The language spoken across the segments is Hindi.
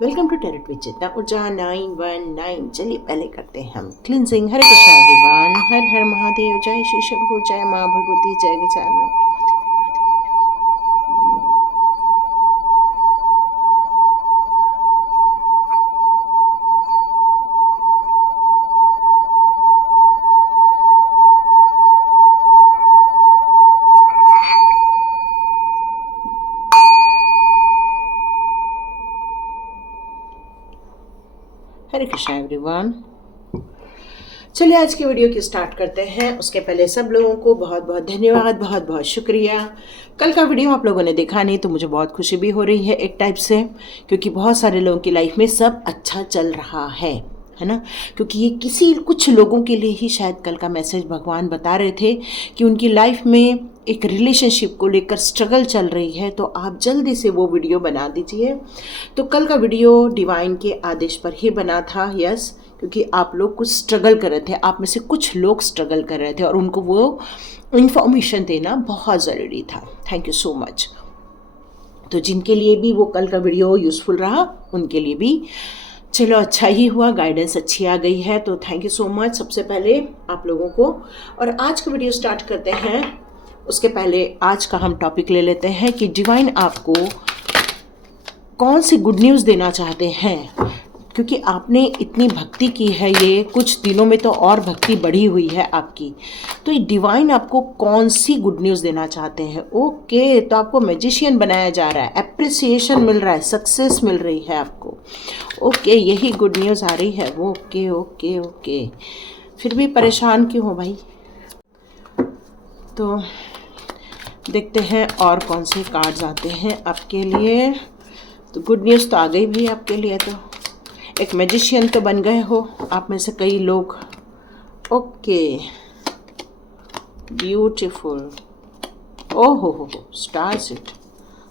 वेलकम टू टेरेट विद चेतना ऊर्जा 919। चलिए पहले करते हैं हम क्लिनजिंग। हरे कृष्णा एवरीवन, हर हर महादेव, जय श्री शंभू, जय माँ भगवती, जय गजानन। हरे कृष्णा एवरीवन, चलिए आज की वीडियो की स्टार्ट करते हैं। उसके पहले सब लोगों को बहुत बहुत धन्यवाद, बहुत बहुत शुक्रिया। कल का वीडियो आप लोगों ने देखा नहीं तो मुझे बहुत खुशी भी हो रही है एक टाइप से, क्योंकि बहुत सारे लोगों की लाइफ में सब अच्छा चल रहा है ना। क्योंकि ये कुछ लोगों के लिए ही शायद कल का मैसेज भगवान बता रहे थे कि उनकी लाइफ में एक रिलेशनशिप को लेकर स्ट्रगल चल रही है, तो आप जल्दी से वो वीडियो बना दीजिए। तो कल का वीडियो डिवाइन के आदेश पर ही बना था, यस, क्योंकि आप लोग कुछ स्ट्रगल कर रहे थे, आप में से कुछ लोग स्ट्रगल कर रहे थे और उनको वो इन्फॉर्मेशन देना बहुत ज़रूरी था। Thank you so much. तो जिनके लिए भी वो कल का वीडियो यूज़फुल रहा उनके लिए भी चलो अच्छा ही हुआ, गाइडेंस अच्छी आ गई है, तो थैंक यू सो मच सबसे पहले आप लोगों को। और आज का वीडियो स्टार्ट करते हैं। उसके पहले आज का हम टॉपिक ले लेते हैं कि डिवाइन आपको कौन सी गुड न्यूज़ देना चाहते हैं, क्योंकि आपने इतनी भक्ति की है, ये कुछ दिनों में तो और भक्ति बढ़ी हुई है आपकी। तो ये डिवाइन आपको कौन सी गुड न्यूज़ देना चाहते हैं? ओके, तो आपको मैजिशियन बनाया जा रहा है, एप्रिसिएशन मिल रहा है, सक्सेस मिल रही है आपको। ओके, यही गुड न्यूज़ आ रही है वो। ओके ओके ओके, फिर भी परेशान क्यों हो भाई? तो देखते हैं और कौन से कार्ड्स आते हैं आपके लिए। तो गुड न्यूज़ तो आ गई भी आपके लिए, तो एक मैजिशियन तो बन गए हो आप में से कई लोग। ओके, ब्यूटीफुल, हो स्टार सीट,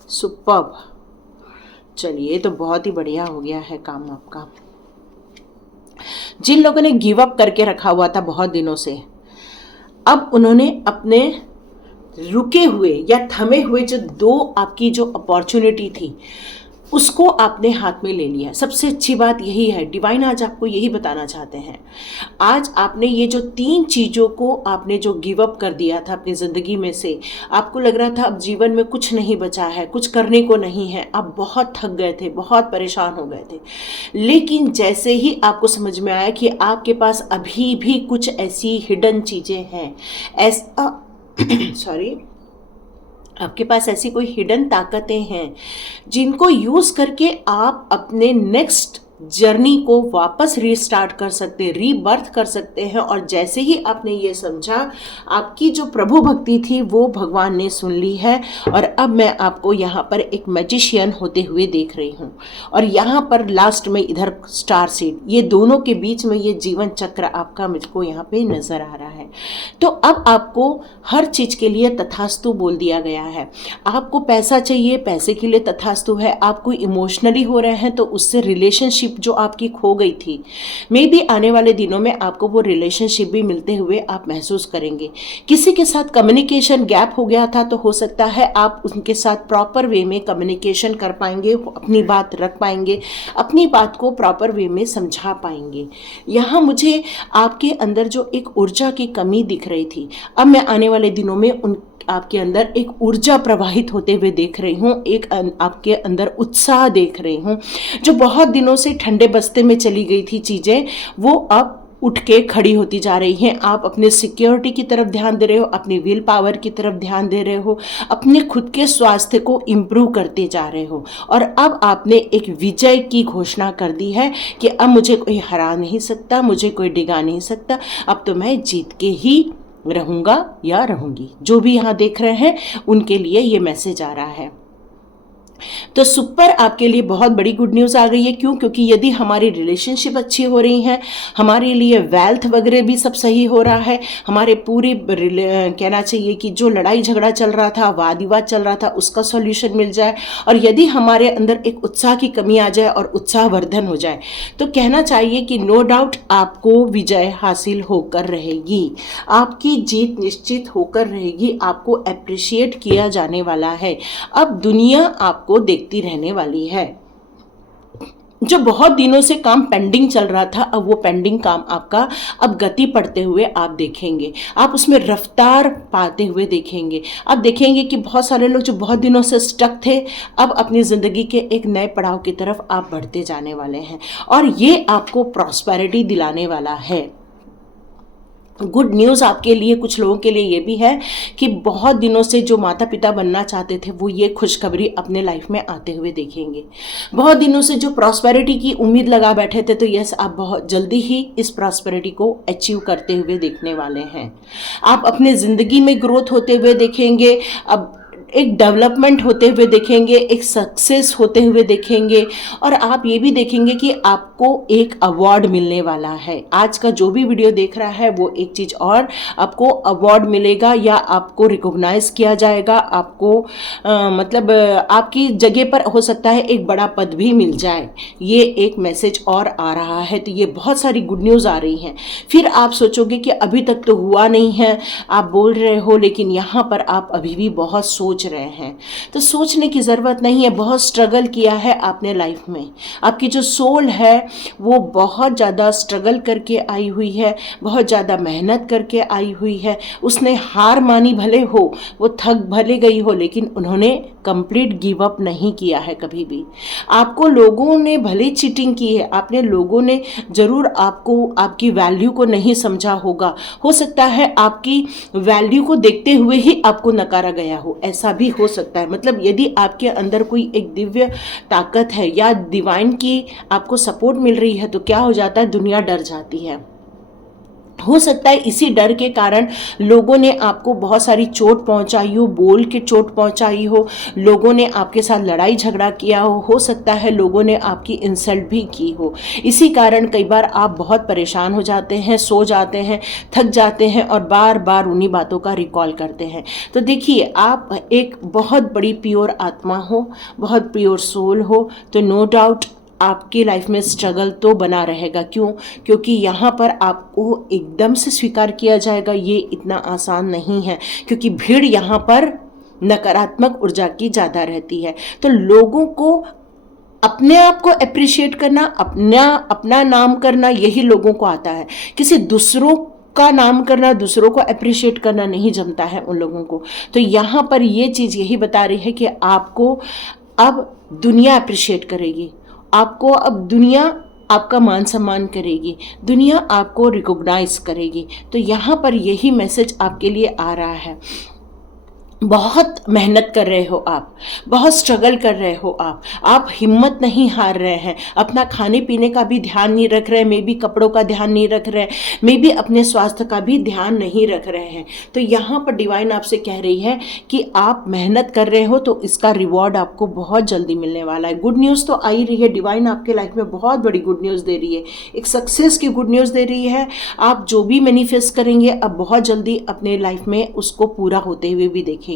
सुपर्ब। चलिए, ये तो बहुत ही बढ़िया हो गया है काम आपका। जिन लोगों ने गिव अप करके रखा हुआ था बहुत दिनों से, अब उन्होंने अपने रुके हुए या थमे हुए जो आपकी जो अपॉर्चुनिटी थी उसको आपने हाथ में ले लिया। सबसे अच्छी बात यही है, डिवाइन आज आपको यही बताना चाहते हैं। आज आपने ये जो 3 चीज़ों को आपने जो गिव अप कर दिया था अपनी ज़िंदगी में से, आपको लग रहा था अब जीवन में कुछ नहीं बचा है, कुछ करने को नहीं है, आप बहुत थक गए थे, बहुत परेशान हो गए थे। लेकिन जैसे ही आपको समझ में आया कि आपके पास अभी भी कुछ ऐसी हिडन चीज़ें हैं, ऐसा सॉरी आपके पास ऐसी कोई हिडन ताकतें हैं जिनको यूज़ करके आप अपने नेक्स्ट जर्नी को वापस रीस्टार्ट कर सकते हैं, रीबर्थ कर सकते हैं। और जैसे ही आपने ये समझा, आपकी जो प्रभु भक्ति थी वो भगवान ने सुन ली है। और अब मैं आपको यहाँ पर एक मैजिशियन होते हुए देख रही हूँ, और यहाँ पर लास्ट में इधर स्टार सीड, ये दोनों के बीच में ये जीवन चक्र आपका मुझको यहाँ पे नज़र आ रहा है। तो अब आपको हर चीज़ के लिए तथास्तु बोल दिया गया है। आपको पैसा चाहिए, पैसे के लिए तथास्तु है। आप कोई इमोशनली हो रहे हैं तो उससे रिलेशनशिप जो आपकी खो गई थी, मे बी आने वाले दिनों में आपको वो रिलेशनशिप भी मिलते हुए आप महसूस करेंगे। किसी के साथ कम्युनिकेशन गैप हो गया था तो हो सकता है आप उनके साथ प्रॉपर वे में कम्युनिकेशन कर पाएंगे, अपनी बात रख पाएंगे, अपनी बात को प्रॉपर वे में समझा पाएंगे। यहाँ मुझे आपके अंदर जो एक ऊर्जा की कमी दिख रही थी, अब मैं आने वाले दिनों में उन आपके अंदर एक ऊर्जा प्रवाहित होते हुए देख रही हूँ, एक आपके अंदर उत्साह देख रही हूँ। जो बहुत दिनों से ठंडे बस्ते में चली गई थी चीज़ें, वो अब उठ के खड़ी होती जा रही हैं। आप अपने सिक्योरिटी की तरफ ध्यान दे रहे हो, अपनी विल पावर की तरफ ध्यान दे रहे हो, अपने खुद के स्वास्थ्य को इम्प्रूव करते जा रहे हो। और अब आपने एक विजय की घोषणा कर दी है कि अब मुझे कोई हरा नहीं सकता, मुझे कोई डिगा नहीं सकता, अब तो मैं जीत के ही रहूँगा या रहूँगी। जो भी यहाँ देख रहे हैं उनके लिए ये मैसेज आ रहा है। तो सुपर आपके लिए बहुत बड़ी गुड न्यूज़ आ गई है। क्यों? क्योंकि यदि हमारी रिलेशनशिप अच्छी हो रही हैं, हमारे लिए वेल्थ वगैरह भी सब सही हो रहा है, हमारे पूरे कहना चाहिए कि जो लड़ाई झगड़ा चल रहा था, वाद विवाद चल रहा था, उसका सॉल्यूशन मिल जाए, और यदि हमारे अंदर एक उत्साह की कमी आ जाए और उत्साहवर्धन हो जाए, तो कहना चाहिए कि नो डाउट आपको विजय हासिल होकर रहेगी, आपकी जीत निश्चित होकर रहेगी, आपको अप्रिशिएट किया जाने वाला है। अब दुनिया आपको देखती रहने वाली है। जो बहुत दिनों से काम पेंडिंग चल रहा था, अब वो पेंडिंग काम आपका अब गति पड़ते हुए आप देखेंगे, आप उसमें रफ्तार पाते हुए देखेंगे। आप देखेंगे कि बहुत सारे लोग जो बहुत दिनों से स्टक थे, अब अपनी ज़िंदगी के एक नए पड़ाव की तरफ आप बढ़ते जाने वाले हैं, और ये आपको प्रॉस्पेरिटी दिलाने वाला है। गुड न्यूज़ आपके लिए, कुछ लोगों के लिए ये भी है कि बहुत दिनों से जो माता पिता बनना चाहते थे, वो ये खुशखबरी अपने लाइफ में आते हुए देखेंगे। बहुत दिनों से जो प्रॉस्पेरिटी की उम्मीद लगा बैठे थे, तो यस, आप बहुत जल्दी ही इस प्रॉस्पेरिटी को अचीव करते हुए देखने वाले हैं। आप अपने ज़िंदगी में ग्रोथ होते हुए देखेंगे, अब एक डेवलपमेंट होते हुए देखेंगे, एक सक्सेस होते हुए देखेंगे, और आप ये भी देखेंगे कि आपको एक अवार्ड मिलने वाला है। आज का जो भी वीडियो देख रहा है वो एक चीज़ और, आपको अवार्ड मिलेगा या आपको रिकॉग्नाइज किया जाएगा, आपको मतलब आपकी जगह पर हो सकता है एक बड़ा पद भी मिल जाए, ये एक मैसेज और आ रहा है। तो ये बहुत सारी गुड न्यूज़ आ रही हैं। फिर आप सोचोगे कि अभी तक तो हुआ नहीं है, आप बोल रहे हो, लेकिन यहाँ पर आप अभी भी बहुत सोच रहे हैं। तो सोचने की ज़रूरत नहीं है, बहुत स्ट्रगल किया है आपने लाइफ में, आपकी जो सोल है वो बहुत ज़्यादा स्ट्रगल करके आई हुई है, बहुत ज़्यादा मेहनत करके आई हुई है। उसने हार मानी भले हो, वो थक भले गई हो, लेकिन उन्होंने कंप्लीट गिव अप नहीं किया है कभी भी। आपको लोगों ने भले चीटिंग की है, आपने लोगों ने ज़रूर आपको आपकी वैल्यू को नहीं समझा होगा, हो सकता है आपकी वैल्यू को देखते हुए ही आपको नकारा गया हो, ऐसा भी हो सकता है। मतलब यदि आपके अंदर कोई एक दिव्य ताकत है या डिवाइन की आपको सपोर्ट मिल रही है, तो क्या हो जाता है, दुनिया डर जाती है। हो सकता है इसी डर के कारण लोगों ने आपको बहुत सारी चोट पहुंचाई हो, बोल के चोट पहुंचाई हो, लोगों ने आपके साथ लड़ाई झगड़ा किया हो सकता है लोगों ने आपकी इंसल्ट भी की हो। इसी कारण कई बार आप बहुत परेशान हो जाते हैं, सो जाते हैं, थक जाते हैं और बार बार उन्हीं बातों का रिकॉल करते हैं। तो देखिए, आप एक बहुत बड़ी प्योर आत्मा हो, बहुत प्योर सोल हो, तो नो डाउट आपकी लाइफ में स्ट्रगल तो बना रहेगा। क्यों? क्योंकि यहाँ पर आपको एकदम से स्वीकार किया जाएगा, ये इतना आसान नहीं है, क्योंकि भीड़ यहाँ पर नकारात्मक ऊर्जा की ज़्यादा रहती है। तो लोगों को अपने आप को अप्रिशिएट करना, अपना नाम करना, यही लोगों को आता है। किसी दूसरों का नाम करना, दूसरों को अप्रिशिएट करना नहीं जमता है उन लोगों को। तो यहाँ पर ये चीज़ यही बता रही है कि आपको अब दुनिया अप्रिशिएट करेगी, आपको अब दुनिया आपका मान सम्मान करेगी, दुनिया आपको रिकॉग्नाइज करेगी। तो यहाँ पर यही मैसेज आपके लिए आ रहा है। बहुत मेहनत कर रहे हो आप, बहुत स्ट्रगल कर रहे हो आप हिम्मत नहीं हार रहे हैं, अपना खाने पीने का भी ध्यान नहीं रख रहे, मे बी कपड़ों का ध्यान नहीं रख रहे, मे बी अपने स्वास्थ्य का भी ध्यान नहीं रख रहे हैं। तो यहाँ पर डिवाइन आपसे कह रही है कि आप मेहनत कर रहे हो, तो इसका रिवॉर्ड आपको बहुत जल्दी मिलने वाला है। गुड न्यूज़ तो आ ही रही है, डिवाइन आपके लाइफ में बहुत बड़ी गुड न्यूज़ दे रही है, एक सक्सेस की गुड न्यूज़ दे रही है। आप जो भी मैनिफेस्ट करेंगे अब बहुत जल्दी अपने लाइफ में उसको पूरा होते हुए भी देखेंगे।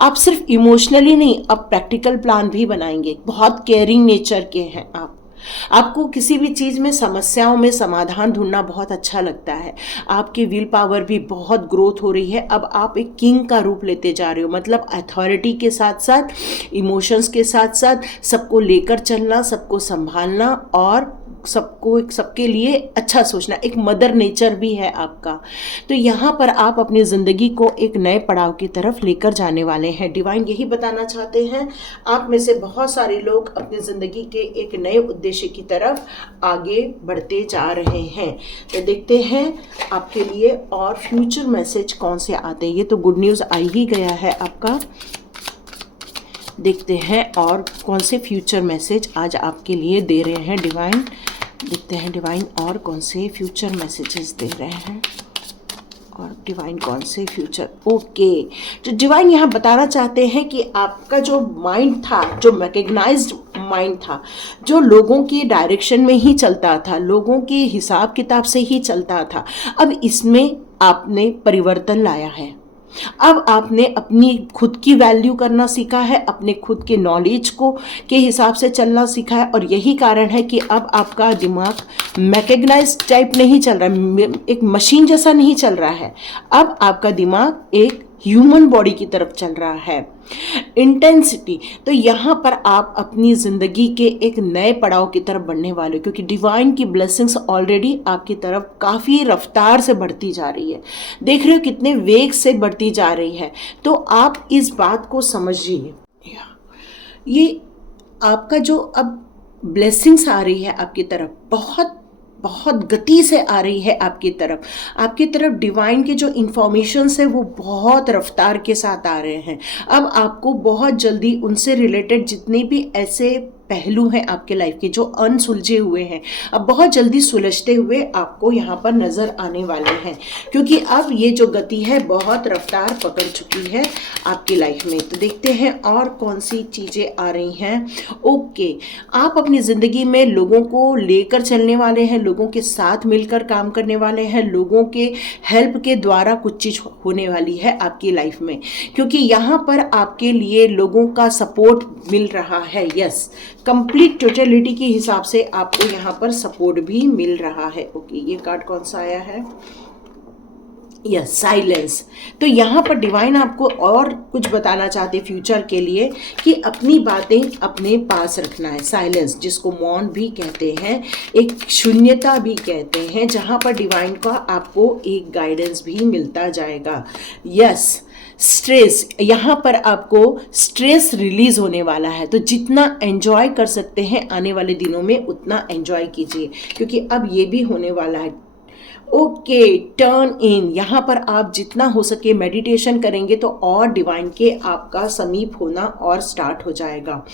आप सिर्फ इमोशनली नहीं, अब प्रैक्टिकल प्लान भी बनाएंगे। बहुत केयरिंग नेचर के हैं आप, आपको किसी भी चीज़ में समस्याओं में समाधान ढूंढना बहुत अच्छा लगता है। आपकी विल पावर भी बहुत ग्रोथ हो रही है। अब आप एक किंग का रूप लेते जा रहे हो, मतलब अथॉरिटी के साथ साथ इमोशंस के साथ साथ सबको लेकर चलना, सबको संभालना और सबके लिए अच्छा सोचना, एक मदर नेचर भी है आपका। तो यहाँ पर आप अपनी ज़िंदगी को एक नए पड़ाव की तरफ लेकर जाने वाले हैं। डिवाइन यही बताना चाहते हैं, आप में से बहुत सारे लोग अपनी ज़िंदगी के एक नए उद्देश्य की तरफ आगे बढ़ते जा रहे हैं। तो देखते हैं आपके लिए और फ्यूचर मैसेज कौन से आते हैं। ये तो गुड न्यूज़ आ ही गया है आपका, देखते हैं और कौन से फ्यूचर मैसेज आज आपके लिए दे रहे हैं डिवाइन। देखते हैं डिवाइन और कौन से फ्यूचर मैसेजेस दे रहे हैं, और डिवाइन कौन से फ्यूचर। ओके, तो डिवाइन यहाँ बताना चाहते हैं कि आपका जो माइंड था, जो मैकेनाइज्ड माइंड था, जो लोगों की डायरेक्शन में ही चलता था, लोगों के हिसाब किताब से ही चलता था, अब इसमें आपने परिवर्तन लाया है। अब आपने अपनी खुद की वैल्यू करना सीखा है, अपने खुद के नॉलेज को के हिसाब से चलना सीखा है, और यही कारण है कि अब आपका दिमाग मैकेनाइज्ड टाइप नहीं चल रहा है, एक मशीन जैसा नहीं चल रहा है। अब आपका दिमाग एक ह्यूमन बॉडी की तरफ चल रहा है। इंटेंसिटी, तो यहाँ पर आप अपनी ज़िंदगी के एक नए पड़ाव की तरफ बढ़ने वाले हो, क्योंकि डिवाइन की ब्लेसिंग्स ऑलरेडी आपकी तरफ काफ़ी रफ्तार से बढ़ती जा रही है। देख रहे हो कितने वेग से बढ़ती जा रही है। तो आप इस बात को समझिए, ये आपका जो अब ब्लेसिंग्स आ रही है आपकी तरफ, बहुत बहुत गति से आ रही है आपकी तरफ डिवाइन के जो इंफॉर्मेशंस है वो बहुत रफ्तार के साथ आ रहे हैं। अब आपको बहुत जल्दी उनसे रिलेटेड जितने भी ऐसे पहलू हैं आपके लाइफ के जो अनसुलझे हुए हैं, अब बहुत जल्दी सुलझते हुए आपको यहाँ पर नज़र आने वाले हैं, क्योंकि अब ये जो गति है बहुत रफ्तार पकड़ चुकी है आपकी लाइफ में। तो देखते हैं और कौन सी चीज़ें आ रही हैं। ओके, आप अपनी ज़िंदगी में लोगों को लेकर चलने वाले हैं, लोगों के साथ मिलकर काम करने वाले हैं, लोगों के हेल्प के द्वारा कुछ चीज़ होने वाली है आपकी लाइफ में, क्योंकि यहाँ पर आपके लिए लोगों का सपोर्ट मिल रहा है। यस, कंप्लीट टोटलिटी के हिसाब से आपको यहाँ पर सपोर्ट भी मिल रहा है। ओके, ये कार्ड कौन सा आया है? Yes, silence. तो यहाँ पर डिवाइन आपको और कुछ बताना चाहते फ्यूचर के लिए कि अपनी बातें अपने पास रखना है। साइलेंस, जिसको मौन भी कहते हैं, एक शून्यता भी कहते हैं, जहाँ पर डिवाइन का आपको एक गाइडेंस भी मिलता जाएगा। यस, स्ट्रेस, यहाँ पर आपको स्ट्रेस रिलीज होने वाला है, तो जितना एंजॉय कर सकते हैं आने वाले दिनों में उतना एंजॉय कीजिए, क्योंकि अब ये भी होने वाला है। ओके, टर्न इन, यहाँ पर आप जितना हो सके मेडिटेशन करेंगे तो और डिवाइन के आपका समीप होना और स्टार्ट हो जाएगा।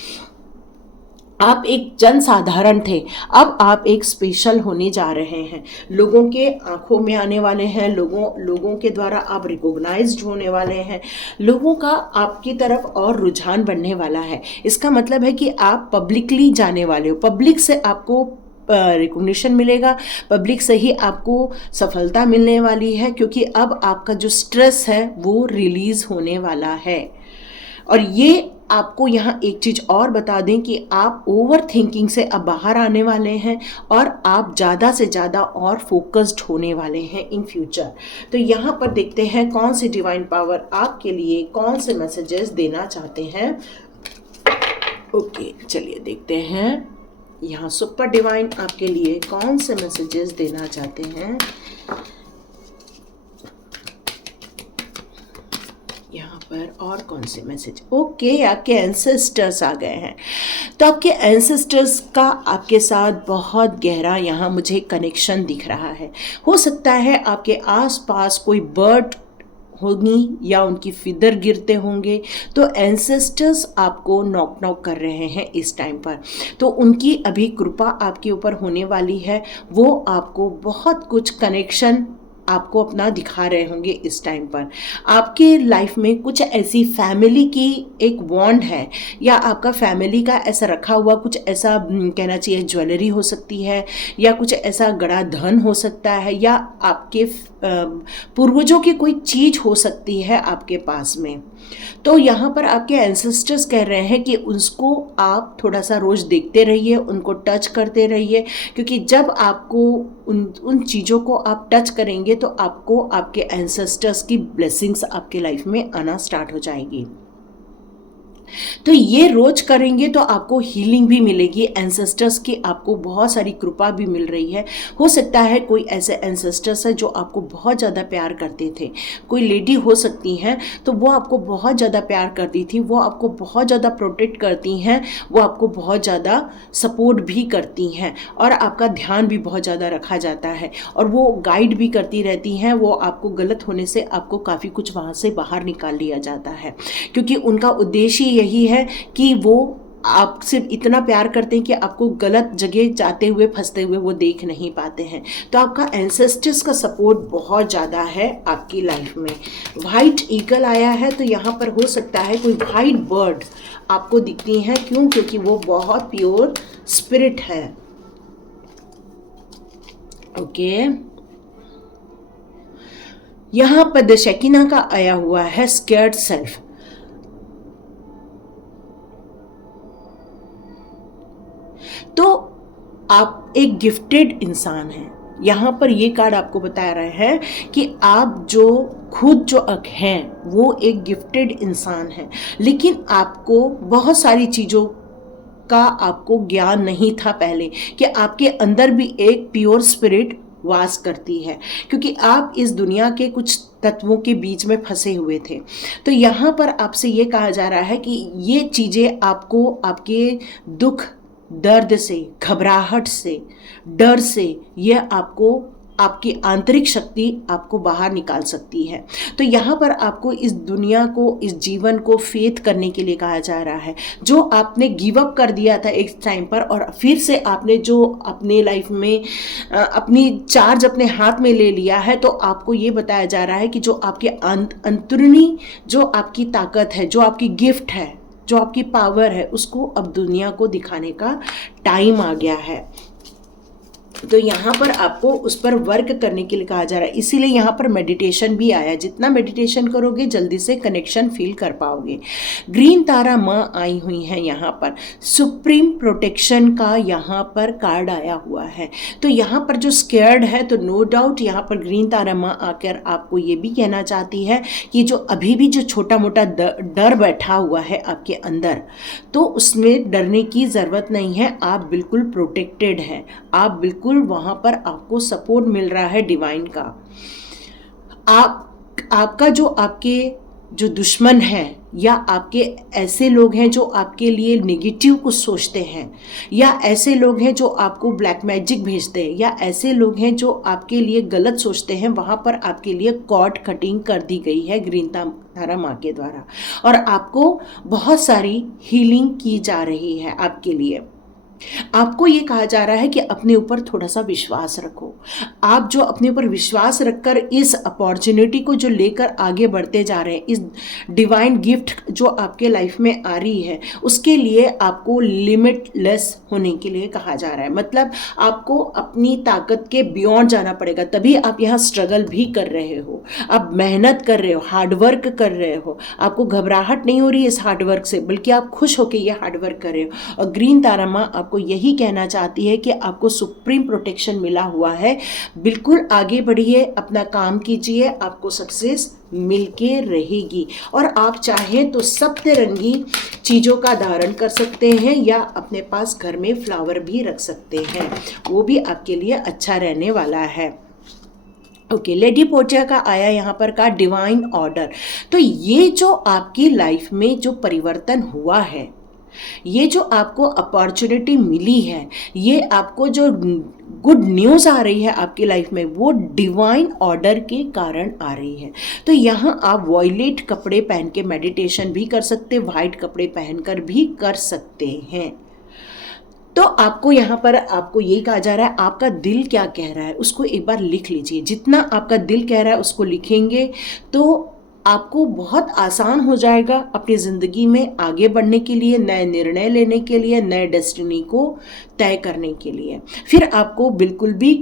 आप एक जन साधारण थे, अब आप एक स्पेशल होने जा रहे हैं, लोगों के आंखों में आने वाले हैं, लोगों के द्वारा आप रिकॉग्नाइज्ड होने वाले हैं, लोगों का आपकी तरफ और रुझान बढ़ने वाला है। इसका मतलब है कि आप पब्लिकली जाने वाले हो, पब्लिक से आपको रिकॉग्निशन मिलेगा, पब्लिक से ही आपको सफलता मिलने वाली है, क्योंकि अब आपका जो स्ट्रेस है वो रिलीज होने वाला है। और ये आपको यहाँ एक चीज़ और बता दें कि आप ओवर थिंकिंग से अब बाहर आने वाले हैं और आप ज़्यादा से ज़्यादा और फोकस्ड होने वाले हैं इन फ्यूचर। तो यहाँ पर देखते हैं कौन सी डिवाइन पावर आपके लिए कौन से मैसेजेस देना चाहते हैं। ओके, चलिए देखते हैं यहाँ सुपर डिवाइन आपके लिए कौन से मैसेजेस देना चाहते हैं। यहाँ पर और कौन से मैसेज। ओके, आपके एंसेस्टर्स आ गए हैं, तो आपके एंसेस्टर्स का आपके साथ बहुत गहरा यहाँ मुझे कनेक्शन दिख रहा है। हो सकता है आपके आसपास कोई बर्ड होगी या उनकी फिदर गिरते होंगे, तो एंसेस्टर्स आपको नॉक नॉक कर रहे हैं इस टाइम पर, तो उनकी अभी कृपा आपके ऊपर होने वाली है। वो आपको बहुत कुछ कनेक्शन आपको अपना दिखा रहे होंगे इस टाइम पर। आपके लाइफ में कुछ ऐसी फैमिली की एक बॉन्ड है, या आपका फैमिली का ऐसा रखा हुआ कुछ ऐसा कहना चाहिए ज्वेलरी हो सकती है, या कुछ ऐसा गड़ा धन हो सकता है, या आपके पूर्वजों की कोई चीज़ हो सकती है आपके पास में। तो यहाँ पर आपके एंसेस्टर्स कह रहे हैं कि उसको आप थोड़ा सा रोज़ देखते रहिए, उनको टच करते रहिए, क्योंकि जब आपको उन चीज़ों को आप टच करेंगे तो आपको आपके एंसेस्टर्स की ब्लेसिंग्स आपके लाइफ में आना स्टार्ट हो जाएगी। तो ये रोज करेंगे तो आपको हीलिंग भी मिलेगी, एंसेस्टर्स की आपको बहुत सारी कृपा भी मिल रही है। हो सकता है कोई ऐसे एंसेस्टर्स है जो आपको बहुत ज़्यादा प्यार करते थे, कोई लेडी हो सकती हैं, तो वो आपको बहुत ज़्यादा प्यार करती थी, वो आपको बहुत ज़्यादा प्रोटेक्ट करती हैं, वो आपको बहुत ज़्यादा सपोर्ट भी करती हैं, और आपका ध्यान भी बहुत ज़्यादा रखा जाता है, और वो गाइड भी करती रहती हैं। वो आपको गलत होने से आपको काफ़ी कुछ वहाँ से बाहर निकाल लिया जाता है, क्योंकि उनका उद्देश्य यही है कि वो आप सिर्फ इतना प्यार करते हैं कि आपको गलत जगह जाते हुए फंसते हुए वो देख नहीं पाते हैं। तो आपका एंसेस्टर्स का सपोर्ट बहुत ज़्यादा है आपकी लाइफ में। वाइट ईगल आया है, तो यहाँ पर हो सकता है कोई वाइट बर्ड आपको दिखती हैं। क्यों? क्योंकि वो बहुत प्योर स्पिरिट है। ओके, यहाँ पर द शेकिना का आया हुआ है स्कैर्ड सेल्फ। तो आप एक गिफ्टेड इंसान हैं, यहाँ पर ये कार्ड आपको बता रहे हैं कि आप जो खुद जो हैं वो एक गिफ्टेड इंसान हैं, लेकिन आपको बहुत सारी चीज़ों का आपको ज्ञान नहीं था पहले कि आपके अंदर भी एक प्योर स्पिरिट वास करती है, क्योंकि आप इस दुनिया के कुछ तत्वों के बीच में फंसे हुए थे। तो यहाँ पर आपसे ये कहा जा रहा है कि ये चीज़ें आपको आपके दुख, दर्द से, घबराहट से, डर से, यह आपको आपकी आंतरिक शक्ति आपको बाहर निकाल सकती है। तो यहाँ पर आपको इस दुनिया को, इस जीवन को फेथ करने के लिए कहा जा रहा है। जो आपने गिव अप कर दिया था एक टाइम पर और फिर से आपने जो अपने लाइफ में अपनी चार्ज अपने हाथ में ले लिया है, तो आपको ये बताया जा रहा है कि जो आपके अंतर्नी जो आपकी ताकत है, जो आपकी गिफ्ट है, जो आपकी पावर है, उसको अब दुनिया को दिखाने का टाइम आ गया है। तो यहाँ पर आपको उस पर वर्क करने के लिए कहा जा रहा है, इसीलिए यहाँ पर मेडिटेशन भी आया। जितना मेडिटेशन करोगे जल्दी से कनेक्शन फील कर पाओगे। ग्रीन तारा माँ आई हुई है, यहाँ पर सुप्रीम प्रोटेक्शन का यहाँ पर कार्ड आया हुआ है। तो यहाँ पर जो स्केयर्ड है, तो नो डाउट यहाँ पर ग्रीन तारा माँ आकर आपको ये भी कहना चाहती है कि जो अभी भी जो छोटा मोटा डर बैठा हुआ है आपके अंदर, तो उसमें डरने की ज़रूरत नहीं है। आप बिल्कुल प्रोटेक्टेड हैं, आप बिल्कुल वहां पर आपको सपोर्ट मिल रहा है डिवाइन का। आपका जो आपके जो दुश्मन है या आपके ऐसे लोग हैं जो आपके लिए नेगेटिव कुछ सोचते हैं, या ऐसे लोग हैं जो आपको ब्लैक मैजिक भेजते हैं, या ऐसे लोग हैं जो आपके लिए गलत सोचते हैं, वहाँ पर आपके लिए कॉर्ड कटिंग कर दी गई है ग्रीन तारा माँ के द्वारा, और आपको बहुत सारी हीलिंग की जा रही है आपके लिए। आपको ये कहा जा रहा है कि अपने ऊपर थोड़ा सा विश्वास रखो। आप जो अपने ऊपर विश्वास रखकर इस अपॉर्चुनिटी को जो लेकर आगे बढ़ते जा रहे हैं, इस डिवाइन गिफ्ट जो आपके लाइफ में आ रही है, उसके लिए आपको लिमिटलेस होने के लिए कहा जा रहा है। मतलब आपको अपनी ताकत के बियॉन्ड जाना पड़ेगा, तभी आप यहाँ स्ट्रगल भी कर रहे हो, आप मेहनत कर रहे हो, हार्डवर्क कर रहे हो। आपको घबराहट नहीं हो रही है इस हार्डवर्क से, बल्कि आप खुश होकर ये हार्डवर्क कर रहे हो। और ग्रीन तारा माँ आपको यही कहना चाहती है कि आपको सुप्रीम प्रोटेक्शन मिला हुआ है। बिल्कुल आगे बढ़िए, अपना काम कीजिए, आपको सक्सेस मिलके रहेगी। और आप चाहें तो सप्तरंगी चीज़ों का धारण कर सकते हैं, या अपने पास घर में फ्लावर भी रख सकते हैं, वो भी आपके लिए अच्छा रहने वाला है। ओके, लेडी पोर्टिया का आया यहाँ पर का डिवाइन ऑर्डर। तो ये जो आपकी लाइफ में जो परिवर्तन हुआ है, ये जो आपको अपॉर्चुनिटी मिली है, ये आपको जो गुड न्यूज़ आ रही है आपकी लाइफ में, वो डिवाइन ऑर्डर के कारण आ रही है। तो यहाँ आप वॉयलेट कपड़े पहन के मेडिटेशन भी कर सकते, वाइट कपड़े पहनकर भी कर सकते हैं। तो आपको यहाँ पर आपको ये कहा जा रहा है, आपका दिल क्या कह रहा है उसको एक बार लिख लीजिए। जितना आपका दिल कह रहा है उसको लिखेंगे तो आपको बहुत आसान हो जाएगा अपनी ज़िंदगी में आगे बढ़ने के लिए, नए निर्णय लेने के लिए, नए डेस्टिनी को तय करने के लिए। फिर आपको बिल्कुल भी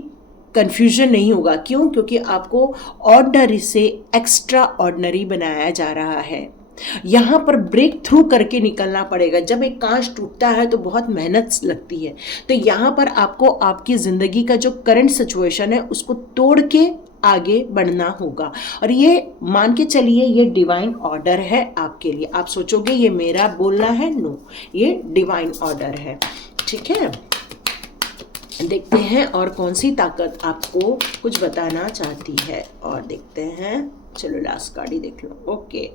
कन्फ्यूजन नहीं होगा। क्यों? क्योंकि आपको ऑर्डिनरी से एक्स्ट्रा ऑर्डिनरी बनाया जा रहा है। यहाँ पर ब्रेक थ्रू करके निकलना पड़ेगा। जब एक कांच टूटता है तो बहुत मेहनत लगती है, तो यहाँ पर आपको आपकी ज़िंदगी का जो करंट सिचुएशन है उसको तोड़ के आगे बढ़ना होगा। और ये मान के चलिए ये डिवाइन ऑर्डर है आपके लिए। आप सोचोगे ये मेरा बोलना है, नो, ये डिवाइन ऑर्डर है। ठीक है, देखते हैं और कौन सी ताकत आपको कुछ बताना चाहती है, और देखते हैं। चलो लास्ट कार्ड ही देख लो। ओके,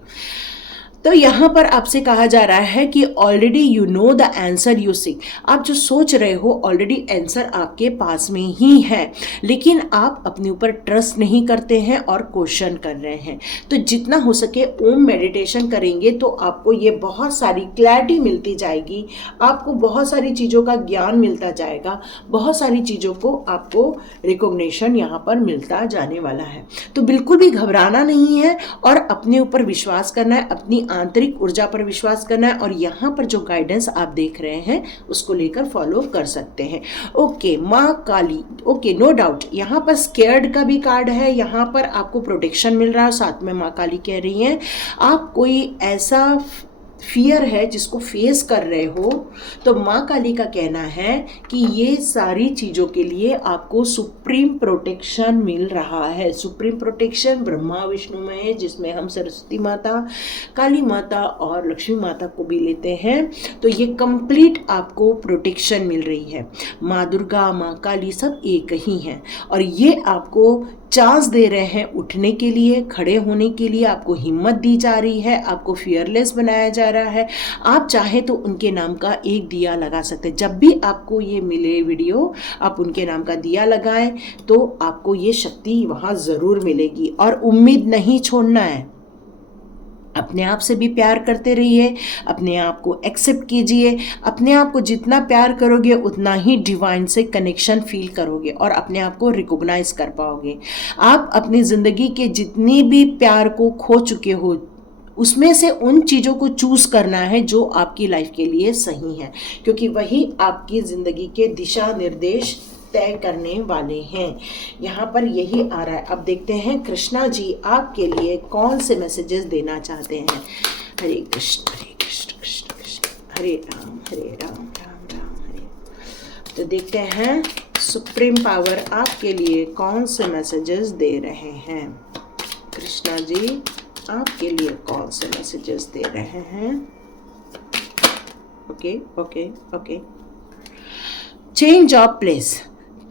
तो यहाँ पर आपसे कहा जा रहा है कि already you know the answer you seek. आप जो सोच रहे हो ऑलरेडी आंसर आपके पास में ही है, लेकिन आप अपने ऊपर ट्रस्ट नहीं करते हैं और क्वेश्चन कर रहे हैं। तो जितना हो सके ओम मेडिटेशन करेंगे तो आपको ये बहुत सारी क्लैरिटी मिलती जाएगी, आपको बहुत सारी चीज़ों का ज्ञान मिलता जाएगा, बहुत सारी चीज़ों को आपको रिकॉग्निशन यहाँ पर मिलता जाने वाला है। तो बिल्कुल भी घबराना नहीं है और अपने ऊपर विश्वास करना है, अपनी आंतरिक ऊर्जा पर विश्वास करना है, और यहाँ पर जो गाइडेंस आप देख रहे हैं उसको लेकर फॉलो कर सकते हैं। ओके, माँ काली। ओके, नो डाउट यहाँ पर स्केयर्ड का भी कार्ड है, यहाँ पर आपको प्रोटेक्शन मिल रहा है, साथ में माँ काली कह रही हैं। आप कोई ऐसा फियर है, जिसको फेस कर रहे हो, तो माँ काली का कहना है कि ये सारी चीज़ों के लिए आपको सुप्रीम प्रोटेक्शन मिल रहा है। सुप्रीम प्रोटेक्शन ब्रह्मा विष्णु में है, जिसमें हम सरस्वती माता, काली माता और लक्ष्मी माता को भी लेते हैं। तो ये कंप्लीट आपको प्रोटेक्शन मिल रही है। माँ दुर्गा, माँ काली सब एक ही हैं, और ये आपको चांस दे रहे हैं उठने के लिए, खड़े होने के लिए, आपको हिम्मत दी जा रही है, आपको फियरलेस बनाया जा रहा है। आप चाहे तो उनके नाम का एक दिया लगा सकते हैं। जब भी आपको ये मिले वीडियो, आप उनके नाम का दिया लगाएं, तो आपको ये शक्ति वहाँ ज़रूर मिलेगी। और उम्मीद नहीं छोड़ना है, अपने आप से भी प्यार करते रहिए, अपने आप को एक्सेप्ट कीजिए। अपने आप को जितना प्यार करोगे उतना ही डिवाइन से कनेक्शन फील करोगे और अपने आप को रिकॉग्नाइज कर पाओगे। आप अपनी ज़िंदगी के जितनी भी प्यार को खो चुके हो, उसमें से उन चीज़ों को चूज़ करना है जो आपकी लाइफ के लिए सही है, क्योंकि वही आपकी ज़िंदगी के दिशा निर्देश तय करने वाले हैं। यहाँ पर यही आ रहा है। अब देखते हैं कृष्णा जी आपके लिए कौन से मैसेजेस देना चाहते हैं। हरे कृष्ण कृष्ण कृष्ण, हरे राम राम राम हरे। तो देखते हैं सुप्रीम पावर आपके लिए कौन से मैसेजेस दे रहे हैं। कृष्णा जी आपके लिए कौन से मैसेजेस दे रहे हैं। ओके। Change of place.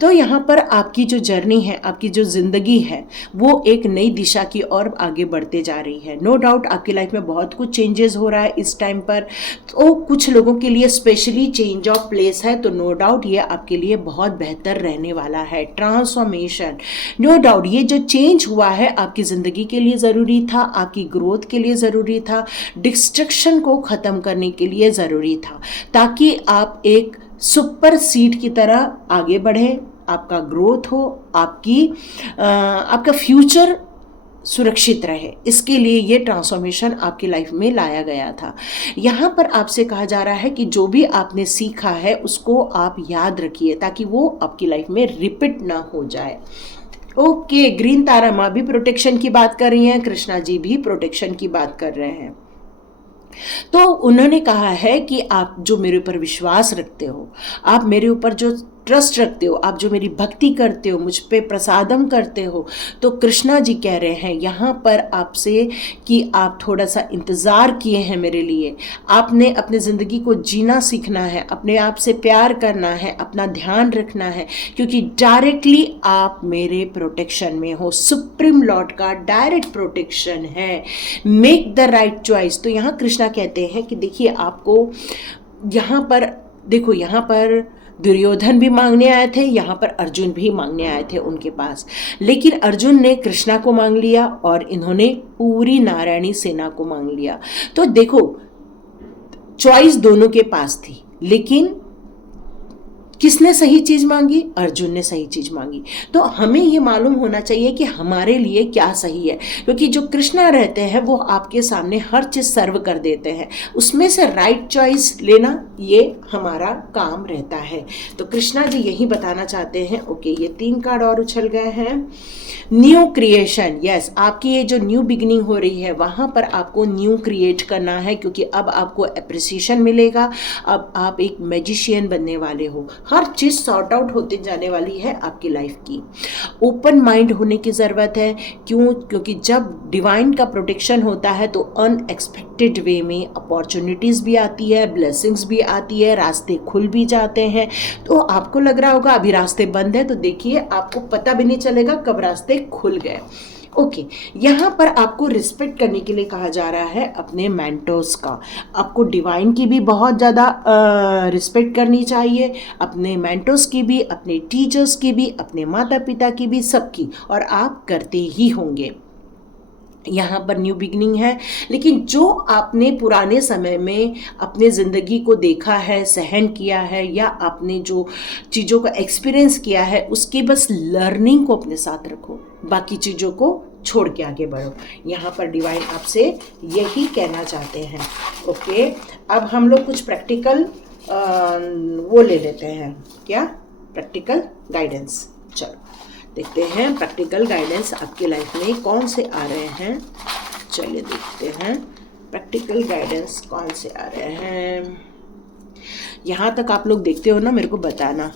तो यहाँ पर आपकी जो जर्नी है, आपकी जो ज़िंदगी है, वो एक नई दिशा की ओर आगे बढ़ते जा रही है। नो डाउट आपकी लाइफ में बहुत कुछ चेंजेस हो रहा है इस टाइम पर। तो कुछ लोगों के लिए स्पेशली चेंज ऑफ प्लेस है, तो नो डाउट ये आपके लिए बहुत बेहतर रहने वाला है। ट्रांसफॉर्मेशन, नो डाउट ये जो चेंज हुआ है आपकी ज़िंदगी के लिए ज़रूरी था, आपकी ग्रोथ के लिए ज़रूरी था, डिस्ट्रक्शन को ख़त्म करने के लिए ज़रूरी था, ताकि आप एक सुपर सीड की तरह आगे बढ़े, आपका ग्रोथ हो, आपका फ्यूचर सुरक्षित रहे। इसके लिए ये ट्रांसफॉर्मेशन आपकी लाइफ में लाया गया था। यहाँ पर आपसे कहा जा रहा है कि जो भी आपने सीखा है उसको आप याद रखिए, ताकि वो आपकी लाइफ में रिपीट ना हो जाए। ओके, ग्रीन तारा माँ भी प्रोटेक्शन की बात कर रही हैं, कृष्णा जी भी प्रोटेक्शन की बात कर रहे हैं। तो उन्होंने कहा है कि आप जो मेरे ऊपर विश्वास रखते हो, आप मेरे ऊपर जो ट्रस्ट रखते हो, आप जो मेरी भक्ति करते हो, मुझ पे प्रसादम करते हो, तो कृष्णा जी कह रहे हैं यहाँ पर आपसे कि आप थोड़ा सा इंतज़ार किए हैं मेरे लिए। आपने अपने ज़िंदगी को जीना सीखना है, अपने आप से प्यार करना है, अपना ध्यान रखना है, क्योंकि डायरेक्टली आप मेरे प्रोटेक्शन में हो। सुप्रीम लॉर्ड का डायरेक्ट प्रोटेक्शन है। Make the right choice. तो यहाँ कृष्णा कहते हैं कि देखिए, आपको यहाँ पर देखो, यहाँ पर दुर्योधन भी मांगने आए थे, यहाँ पर अर्जुन भी मांगने आए थे उनके पास, लेकिन अर्जुन ने कृष्णा को मांग लिया और इन्होंने पूरी नारायणी सेना को मांग लिया। तो देखो, चॉइस दोनों के पास थी, लेकिन किसने सही चीज़ मांगी? अर्जुन ने सही चीज़ मांगी। तो हमें ये मालूम होना चाहिए कि हमारे लिए क्या सही है, क्योंकि जो कृष्णा रहते हैं वो आपके सामने हर चीज़ सर्व कर देते हैं, उसमें से राइट चॉइस लेना ये हमारा काम रहता है। तो कृष्णा जी यही बताना चाहते हैं। ओके, ये 3 कार्ड और उछल गए हैं। न्यू क्रिएशन, यस, आपकी ये जो न्यू बिगिनिंग हो रही है वहाँ पर आपको न्यू क्रिएट करना है, क्योंकि अब आपको अप्रिसिएशन मिलेगा। अब आप एक मैजिशियन बनने वाले हो। हर चीज़ सॉर्ट आउट होते जाने वाली है आपकी लाइफ की। ओपन माइंड होने की ज़रूरत है। क्यों? क्योंकि जब डिवाइन का प्रोटेक्शन होता है तो अनएक्सपेक्टेड वे में अपॉर्चुनिटीज़ भी आती है, ब्लेसिंग्स भी आती है, रास्ते खुल भी जाते हैं। तो आपको लग रहा होगा अभी रास्ते बंद है, तो देखिए आपको पता भी नहीं चलेगा कब रास्ते खुल गए। ओके, यहाँ पर आपको रिस्पेक्ट करने के लिए कहा जा रहा है अपने मेंटर्स का। आपको डिवाइन की भी बहुत ज़्यादा रिस्पेक्ट करनी चाहिए, अपने मेंटर्स की भी, अपने टीचर्स की भी, अपने माता पिता की भी, सबकी, और आप करते ही होंगे। यहाँ पर न्यू बिगनिंग है, लेकिन जो आपने पुराने समय में अपने ज़िंदगी को देखा है, सहन किया है, या आपने जो चीज़ों का एक्सपीरियंस किया है, उसकी बस लर्निंग को अपने साथ रखो, बाकी चीज़ों को छोड़ के आगे बढ़ो। यहाँ पर डिवाइन आपसे यही कहना चाहते हैं। ओके, अब हम लोग कुछ प्रैक्टिकल वो ले लेते हैं, क्या? Practical guidance. चलो देखते हैं प्रैक्टिकल गाइडेंस आपकी लाइफ में कौन से आ रहे हैं। चलिए देखते हैं प्रैक्टिकल गाइडेंस कौन से आ रहे हैं? यहाँ तक आप लोग देखते हो ना, मेरे को बताना।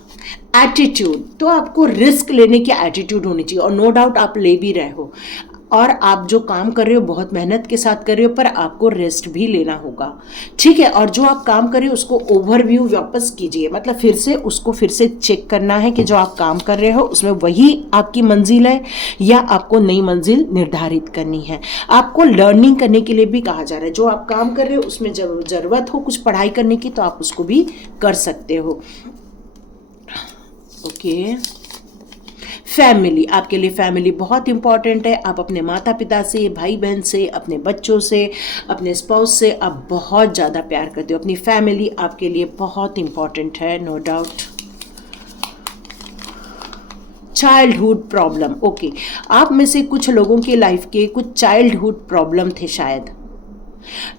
एटीट्यूड, तो आपको रिस्क लेने की एटीट्यूड होनी चाहिए, और नो डाउट आप ले भी रहे हो, और आप जो काम कर रहे हो बहुत मेहनत के साथ कर रहे हो, पर आपको रेस्ट भी लेना होगा, ठीक है। और जो आप काम कर रहे हो उसको ओवरव्यू वापस कीजिए, मतलब फिर से उसको फिर से चेक करना है कि जो आप काम कर रहे हो उसमें वही आपकी मंजिल है या आपको नई मंजिल निर्धारित करनी है। आपको लर्निंग करने के लिए भी कहा जा रहा है, जो आप काम कर रहे हो उसमें ज़रूरत हो कुछ पढ़ाई करने की तो आप उसको भी कर सकते हो। ओके, फैमिली, आपके लिए फैमिली बहुत इंपॉर्टेंट है। आप अपने माता पिता से, भाई बहन से, अपने बच्चों से, अपने स्पाउस से आप बहुत ज़्यादा प्यार करते हो। अपनी फैमिली आपके लिए बहुत इंपॉर्टेंट है, no doubt. Childhood problem, okay, आप में से कुछ लोगों के लाइफ के कुछ चाइल्डहुड प्रॉब्लम थे शायद,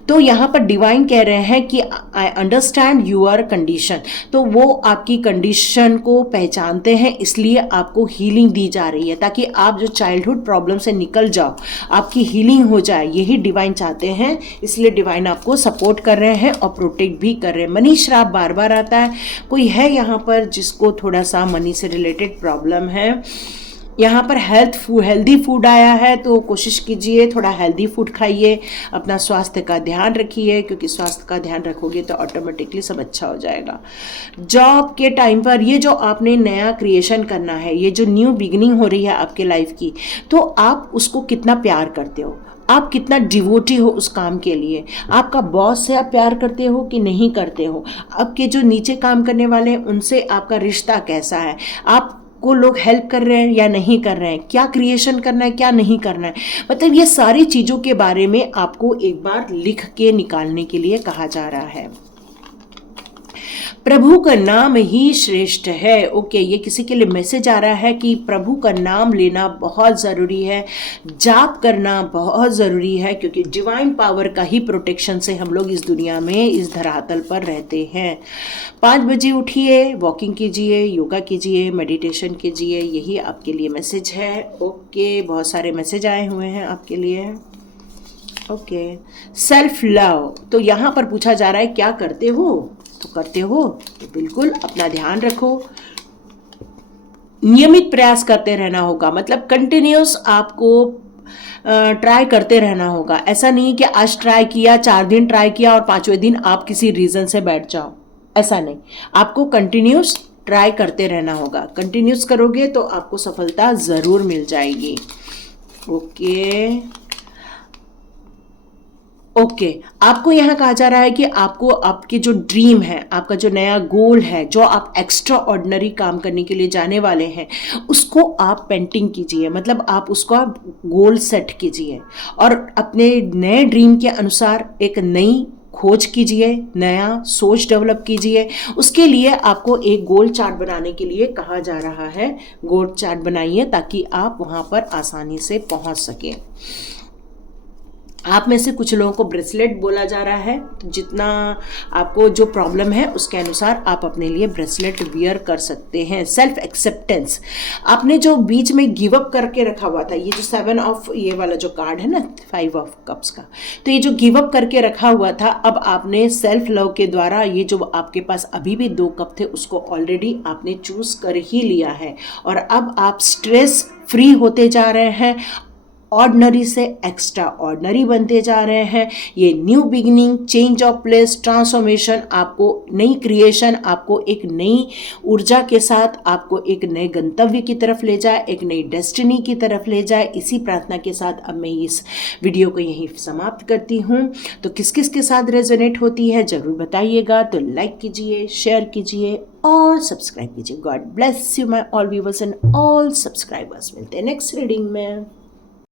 तो यहाँ पर डिवाइन कह रहे हैं कि आई अंडरस्टैंड यूर कंडीशन, तो वो आपकी कंडीशन को पहचानते हैं, इसलिए आपको हीलिंग दी जा रही है ताकि आप जो चाइल्डहुड प्रॉब्लम से निकल जाओ, आपकी हीलिंग हो जाए, यही डिवाइन चाहते हैं। इसलिए डिवाइन आपको सपोर्ट कर रहे हैं और प्रोटेक्ट भी कर रहे हैं। मनी श्राप बार बार आता है, कोई है यहाँ पर जिसको थोड़ा सा मनी से रिलेटेड प्रॉब्लम है। यहाँ पर हेल्दी फूड आया है, तो कोशिश कीजिए थोड़ा हेल्दी फूड खाइए, अपना स्वास्थ्य का ध्यान रखिए, क्योंकि स्वास्थ्य का ध्यान रखोगे तो ऑटोमेटिकली सब अच्छा हो जाएगा। जॉब के टाइम पर ये जो आपने नया क्रिएशन करना है, ये जो न्यू बिगिनिंग हो रही है आपके लाइफ की, तो आप उसको कितना प्यार करते हो, आप कितना डिवोटी हो उस काम के लिए, आपका बॉस से आप प्यार करते हो कि नहीं करते हो, आपके जो नीचे काम करने वाले हैं उनसे आपका रिश्ता कैसा है, आप को लोग हेल्प कर रहे हैं या नहीं कर रहे हैं, क्या क्रिएशन करना है क्या नहीं करना है, मतलब ये सारी चीज़ों के बारे में आपको एक बार लिख के निकालने के लिए कहा जा रहा है। प्रभु का नाम ही श्रेष्ठ है, ओके, ये किसी के लिए मैसेज आ रहा है कि प्रभु का नाम लेना बहुत ज़रूरी है, जाप करना बहुत ज़रूरी है, क्योंकि डिवाइन पावर का ही प्रोटेक्शन से हम लोग इस दुनिया में, इस धरातल पर रहते हैं। 5 बजे उठिए, वॉकिंग कीजिए, योगा कीजिए, मेडिटेशन कीजिए, यही आपके लिए मैसेज है। ओके, बहुत सारे मैसेज आए हुए हैं आपके लिए। ओके, सेल्फ लव, तो यहाँ पर पूछा जा रहा है क्या करते हो, तो करते हो तो बिल्कुल अपना ध्यान रखो, नियमित प्रयास करते रहना होगा, मतलब कंटिन्यूस आपको ट्राई करते रहना होगा। ऐसा नहीं कि आज ट्राई किया, 4 दिन ट्राई किया और 5वें दिन आप किसी रीज़न से बैठ जाओ, ऐसा नहीं, आपको कंटिन्यूस ट्राई करते रहना होगा। कंटिन्यूस करोगे तो आपको सफलता ज़रूर मिल जाएगी। ओके, आपको यहाँ कहा जा रहा है कि आपको आपके जो ड्रीम है, आपका जो नया गोल है, जो आप एक्स्ट्रा ऑर्डिनरी काम करने के लिए जाने वाले हैं, उसको आप पेंटिंग कीजिए, मतलब आप उसका गोल सेट कीजिए और अपने नए ड्रीम के अनुसार एक नई खोज कीजिए, नया सोच डेवलप कीजिए। उसके लिए आपको एक गोल चार्ट बनाने के लिए कहा जा रहा है। गोल चार्ट बनाइए ताकि आप वहाँ पर आसानी से पहुँच सकें। आप में से कुछ लोगों को ब्रेसलेट बोला जा रहा है, तो जितना आपको जो प्रॉब्लम है उसके अनुसार आप अपने लिए ब्रेसलेट वियर कर सकते हैं। सेल्फ एक्सेप्टेंस, आपने जो बीच में गिव अप करके रखा हुआ था, ये जो 7 ऑफ ये वाला जो कार्ड है ना 5 ऑफ कप्स का, तो ये जो गिव अप करके रखा हुआ था, अब आपने सेल्फ लव के द्वारा ये जो आपके पास अभी भी 2 कप थे उसको ऑलरेडी आपने चूज कर ही लिया है, और अब आप स्ट्रेस फ्री होते जा रहे हैं, ऑर्डिनरी से एक्स्ट्रा ऑर्डिनरी बनते जा रहे हैं। ये new beginning, change of place, transformation, आपको नई क्रिएशन, आपको एक नई ऊर्जा के साथ आपको एक नए गंतव्य की तरफ ले जाए, एक नई डेस्टिनी की तरफ ले जाए। इसी प्रार्थना के साथ अब मैं इस वीडियो को यहीं समाप्त करती हूँ। तो किस किस के साथ रेजोनेट होती है ज़रूर बताइएगा, तो लाइक कीजिए, शेयर कीजिए और सब्सक्राइब कीजिए। God bless you my all viewers and all subscribers. मिलते हैं नेक्स्ट रीडिंग में।